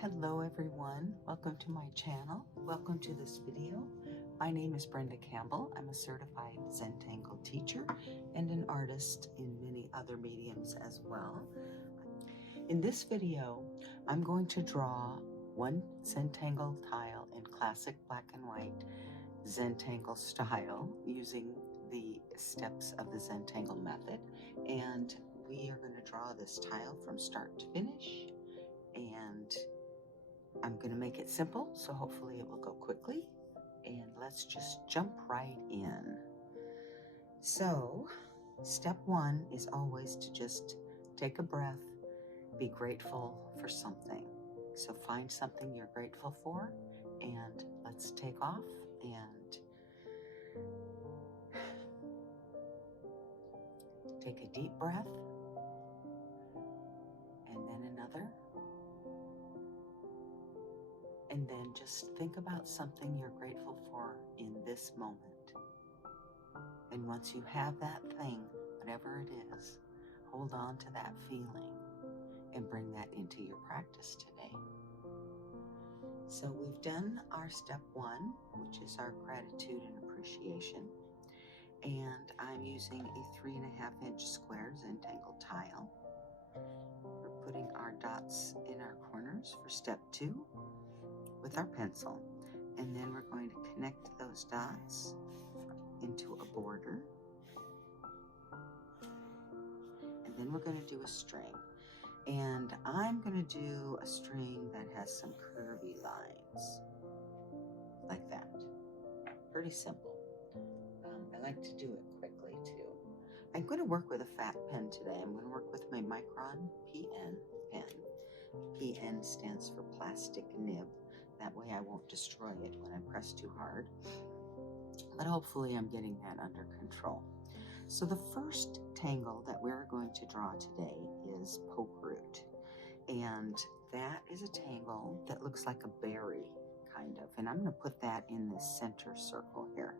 Hello everyone, welcome to my channel. Welcome to this video. My name is Brenda Campbell. I'm a certified Zentangle teacher and an artist in many other mediums as well. In this video, I'm going to draw one Zentangle tile in classic black and white Zentangle style using the steps of the Zentangle method. And we are going to draw this tile from start to finish. And I'm going to make it simple, so hopefully it will go quickly. And let's just jump right in. So, step one is always to just take a breath, be grateful for something. So find something you're grateful for, and let's take off and take a deep breath, and then another. And then just think about something you're grateful for in this moment. And once you have that thing, whatever it is, hold on to that feeling and bring that into your practice today. So we've done our step one, which is our gratitude and appreciation. And I'm using a 3.5-inch square Zentangle tile. We're putting our dots in our corners for step two with our pencil. And then we're going to connect those dots into a border. And then we're going to do a string. And I'm going to do a string that has some curvy lines, like that. Pretty simple. I like to do it quickly too. I'm going to work with a fat pen today. I'm going to work with my Micron PN pen. PN stands for plastic nib. That way I won't destroy it when I press too hard. But hopefully I'm getting that under control. So the first tangle that we're going to draw today is poke root. And that is a tangle that looks like a berry, kind of. And I'm going to put that in this center circle here.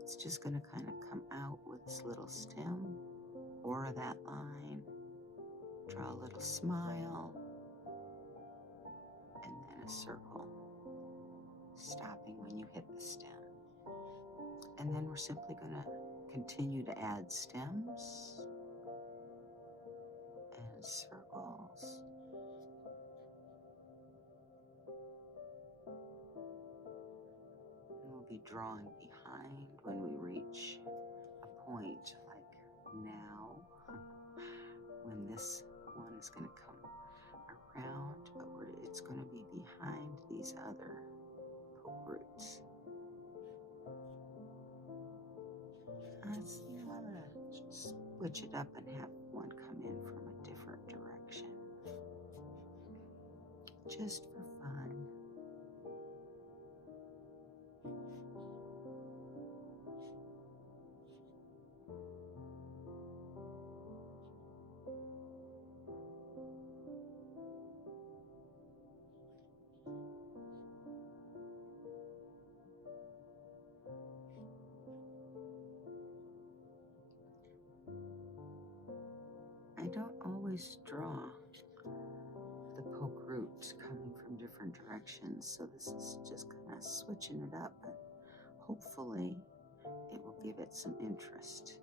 It's just going to kind of come out with this little stem, or that line, draw a little smile, and then a circle, stopping when you hit the stem. And then we're simply going to continue to add stems and circles. And we'll be drawing behind when we reach a point like now, when this one is going to come around, but it's going to be behind these other poke roots. I'm going to switch it up and have one come in from a different direction, just for fun. I don't always draw the poke roots coming from different directions, so this is just kind of switching it up, and hopefully it will give it some interest.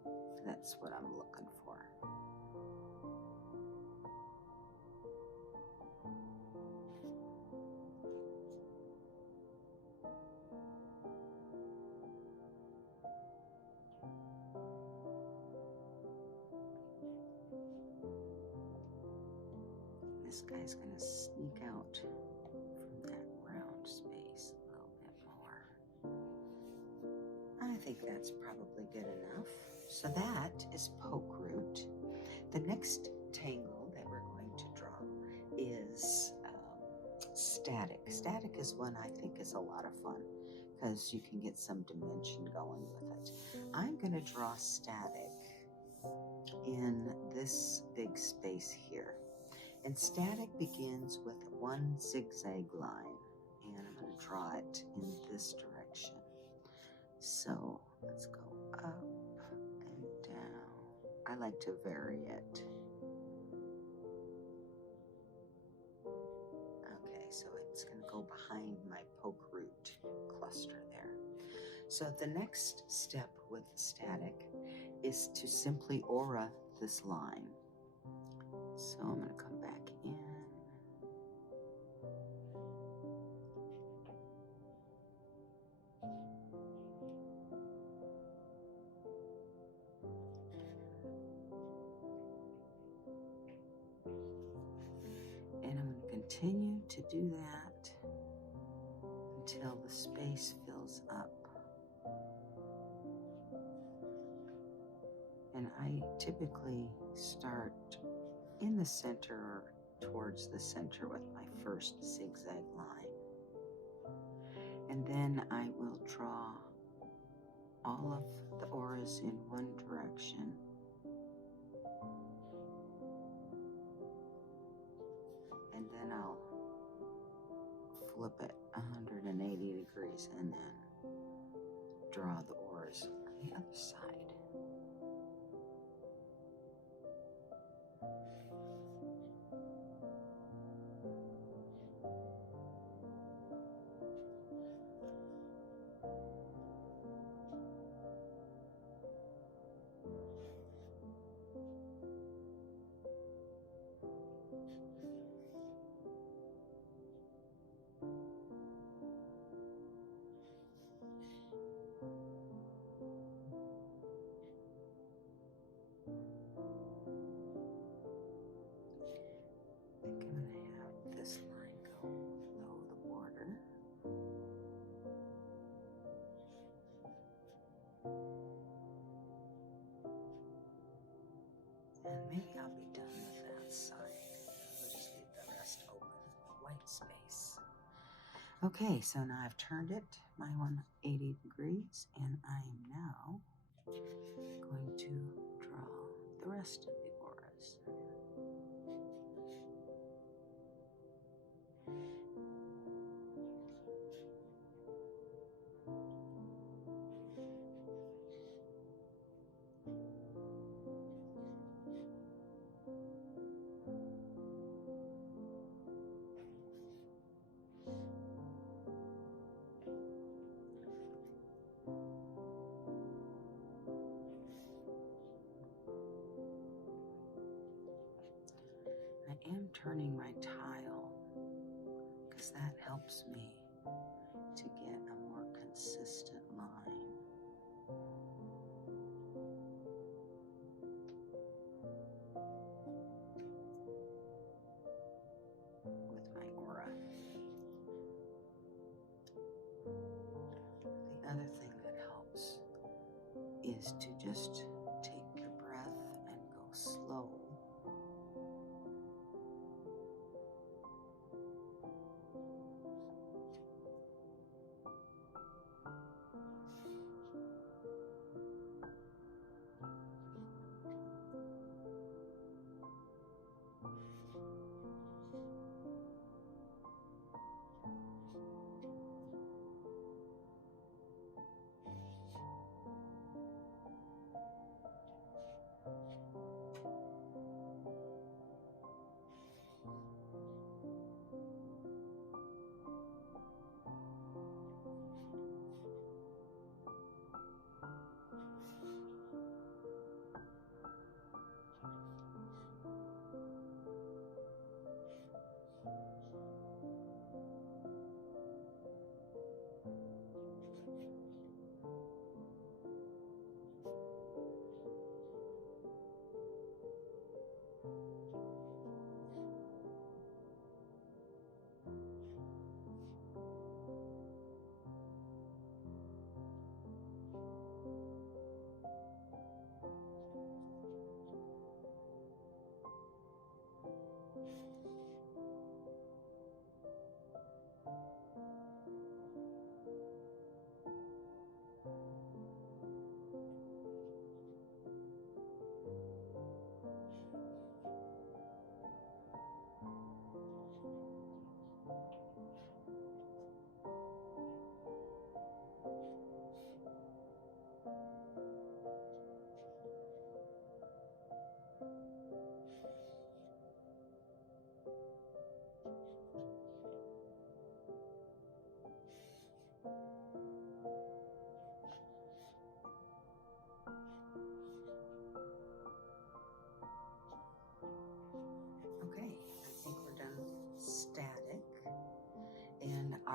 That's what I'm looking for. This guy's going to sneak out from that round space a little bit more. I think that's probably good enough. So that is poke root. The next tangle that we're going to draw is static. Static is one I think is a lot of fun because you can get some dimension going with it. I'm going to draw static in this big space here. And static begins with one zigzag line, and I'm going to draw it in this direction. So let's go up and down. I like to vary it. Okay, so go behind my poke root cluster there. So the next step with the static is to simply aura this line. So I'm going to come back in. And I'm going to continue to do that until the space fills up. And I typically start in the center or towards the center with my first zigzag line. And then I will draw all of the auras in one direction. And then I'll flip it 180 degrees and then draw the auras on the other side. I think I'm going to have this line go below the border. And maybe I'll be done with that side. We'll just leave the rest open, white space. Okay, so now I've turned it my 180 degrees, and I am now going to draw the rest of the auras. I am turning my tile because that helps me to get a more consistent line. With my aura. The other thing that helps is to just take your breath and go slow.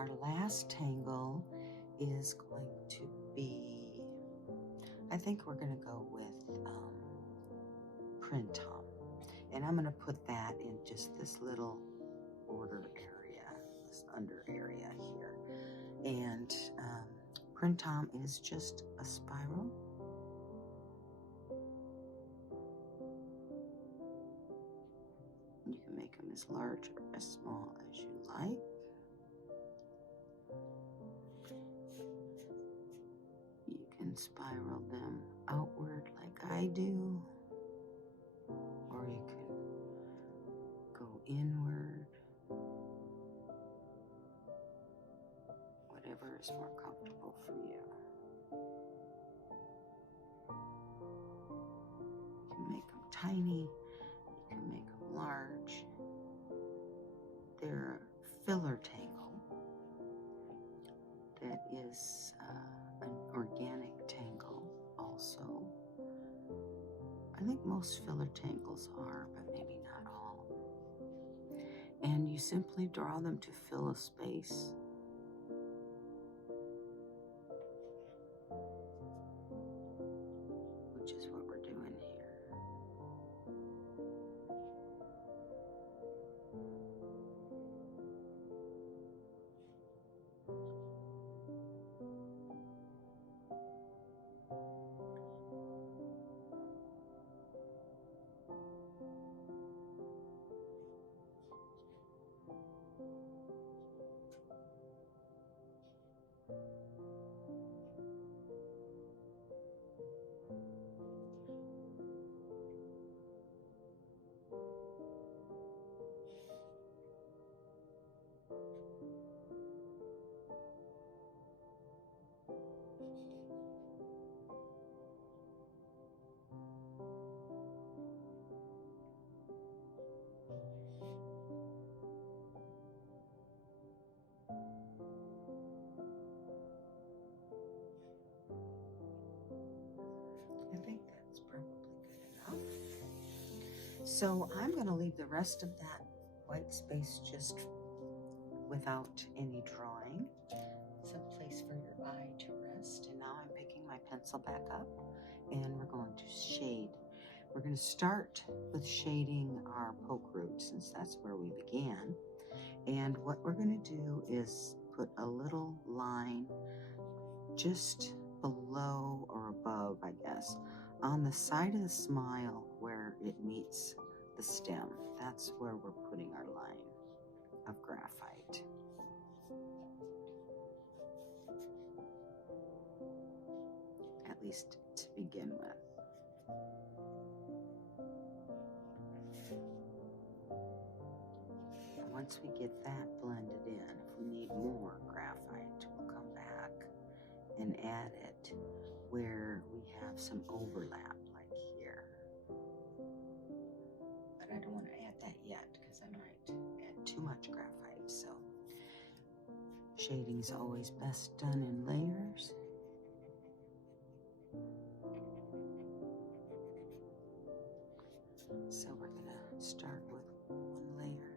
our last tangle is going to be, I think we're going to go with printemps. And I'm going to put that in just this little border area, this under area here. And printemps is just a spiral. You can make them as large or as small as you like. You can spiral them outward like I do, or you can go inward, whatever is more comfortable for you. You can make them tiny, you can make them large. They're a filler tangle that is an organic tangle also. I think most filler tangles are, but maybe not all. And you simply draw them to fill a space. Which is what we're doing here. I think that's probably good enough. So I'm going to leave the rest of that white space just without any drawing. Some place for your eye to rest. And now I'm picking my pencil back up and we're going to shade. We're going to start with shading our poke root since that's where we began. And what we're going to do is put a little line just below or above, I guess, on the side of the smile where it meets the stem. That's where we're putting our line of graphite. At least to begin with. Once we get that blended in, if we need more graphite, we'll come back and add it where we have some overlap, like here. But I don't want to add that yet because I might add too much graphite. So shading is always best done in layers. So we're going to start with one layer.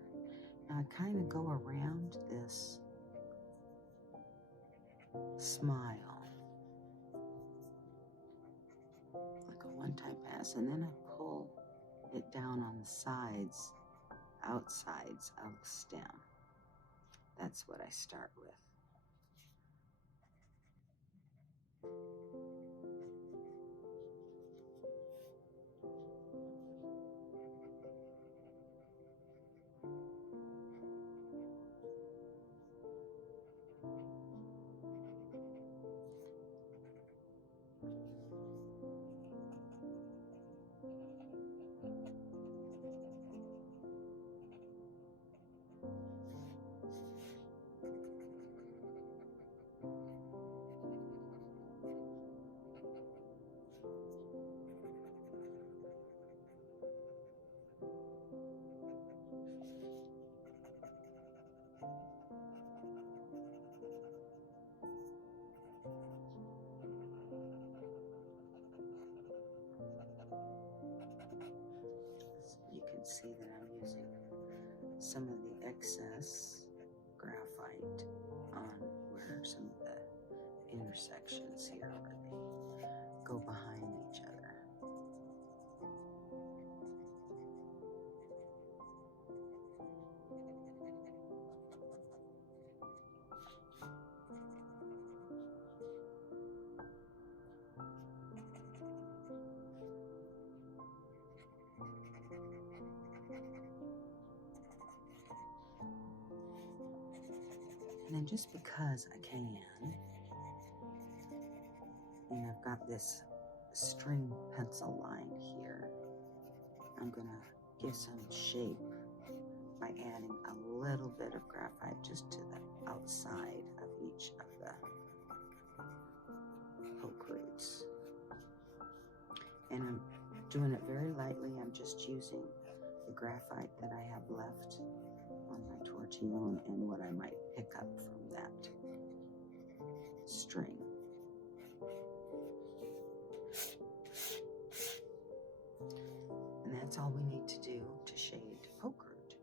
Now I kind of go around this smile like a one-time pass, and then I pull it down on the sides, outsides of the stem. That's what I start with. You can see that I'm using some of the excess graphite on some of the intersections here where they go behind each other. And then just because I can, and I've got this string pencil line here, I'm going to give some shape by adding a little bit of graphite just to the outside of each of the poke roots. And I'm doing it very lightly. I'm just using the graphite that I have left on my tortillon and what I might pick up from that string. And that's all we need to do to shade poke root.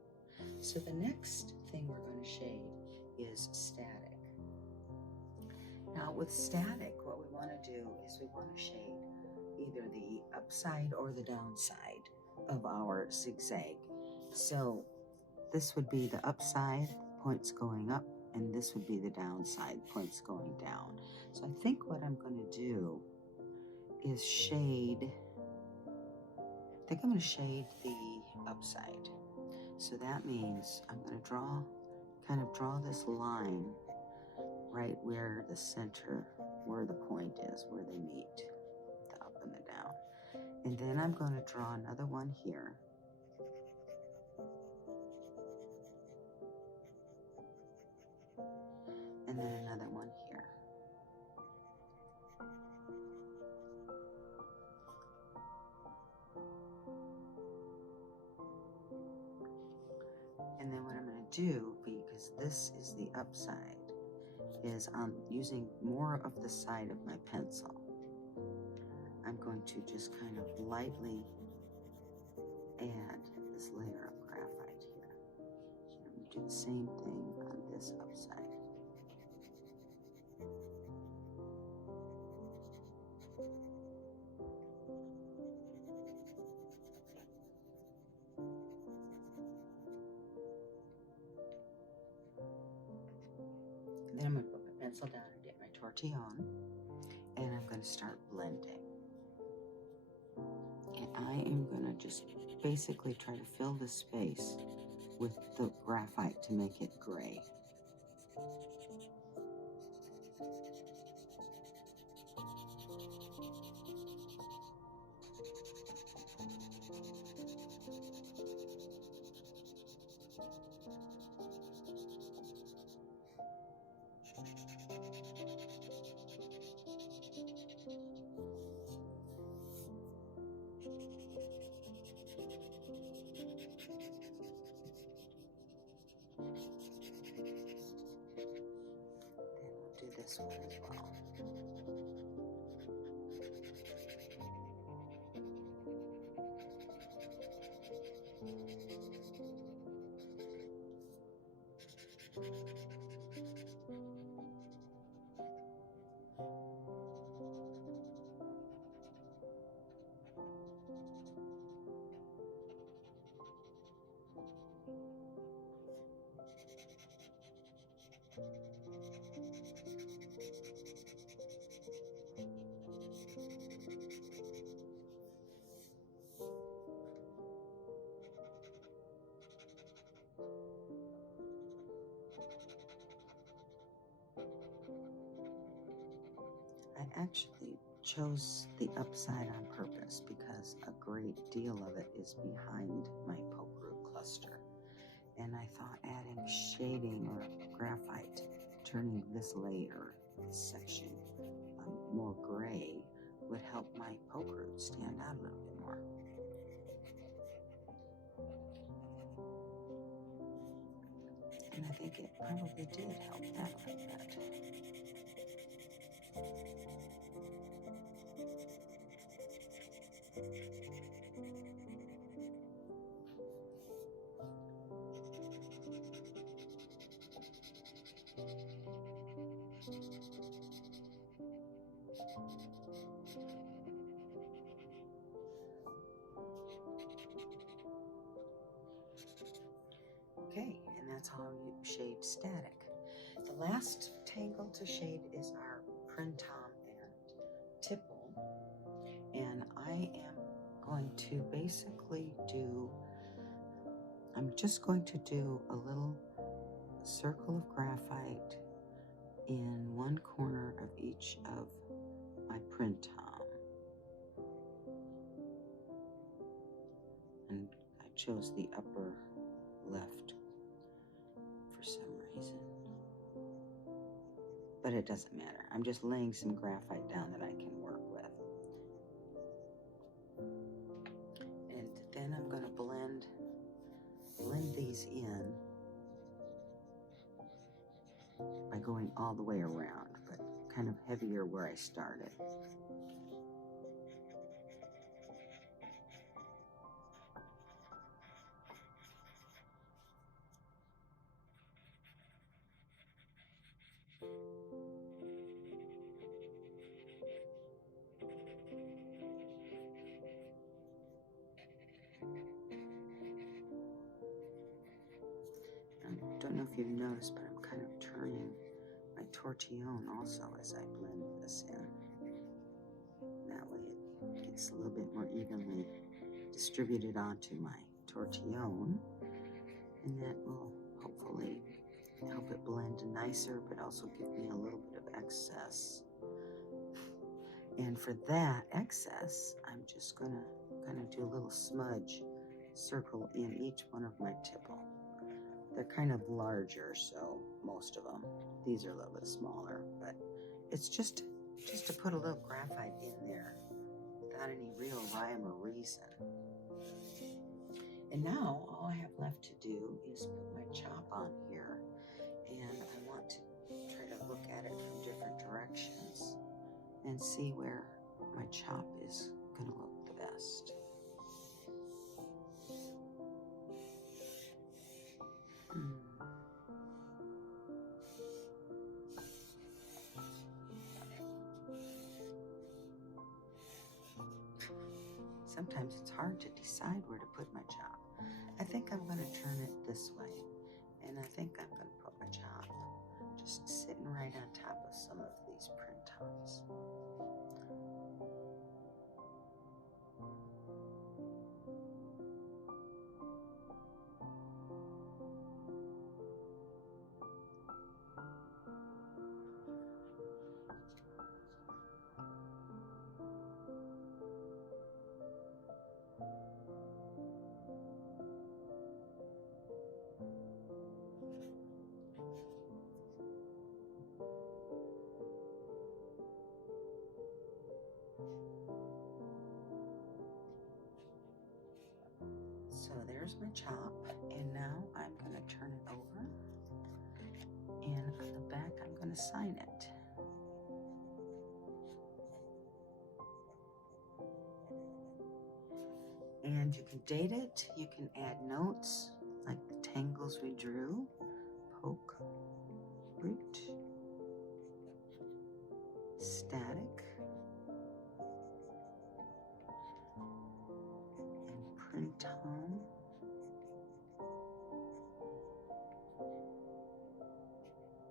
So the next thing we're going to shade is static. Now with static, what we want to do is we want to shade either the upside or the downside of our zigzag. So this would be the upside, points going up, and this would be the downside, points going down. So I think what I'm going to do is shade, I think I'm going to shade the upside. So that means I'm going to kind of draw this line right where the center, where the point is, where they meet, the up and the down. And then I'm going to draw another one here. And then another one here. And then what I'm going to do, because this is the upside, is I'm using more of the side of my pencil. I'm going to just kind of lightly add this layer of graphite here. I'm going to do the same thing on this upside. And then I'm going to put my pencil down and get my tortillon, and I'm going to start blending. And I am going to just basically try to fill the space with the graphite to make it gray. Do this one as well. I actually chose the upside on purpose because a great deal of it is behind my poke root cluster. And I thought adding shading or graphite, turning this layer, this section, more gray would help my poke root stand out a little bit more. And I think it probably did help that a little bit. Okay, and that's how you shade static. The last tangle to shade is our printemps and tipple, and I am going to basically I'm just going to do a little circle of graphite in one corner of each of my printemps. And I chose the upper left for some reason. But it doesn't matter. I'm just laying some graphite down that I can work with. And then I'm going to blend these in by going all the way around, but kind of heavier where I started. I don't know if you've noticed, but I'm kind of turning my tortillon also as I blend this in. That way it gets a little bit more evenly distributed onto my tortillon, and that will hopefully help it blend nicer, but also give me a little bit of excess. And for that excess, I'm just going to kind of do a little smudge circle in each one of my tipple. They're kind of larger, so most of them. These are a little bit smaller, but it's just to put a little graphite in there without any real rhyme or reason. And now all I have left to do is put my chop on here, and I want to try to look at it from different directions and see where my chop is going to look the best. Sometimes it's hard to decide where to put my chop. I think I'm going to turn it this way, and I think I'm going to put my chop just sitting right on top of some of these printemps. So there's my chop, and now I'm going to turn it over, and on the back I'm going to sign it. And you can date it, you can add notes like the tangles we drew, poke, root, static, and printemps,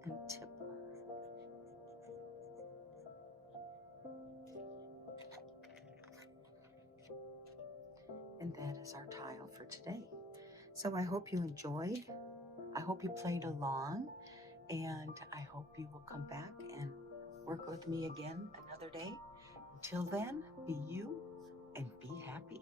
and tipple. And that is our tile for today. So I hope you enjoyed. I hope you played along, and I hope you will come back and work with me again another day. Until then, be you and be happy.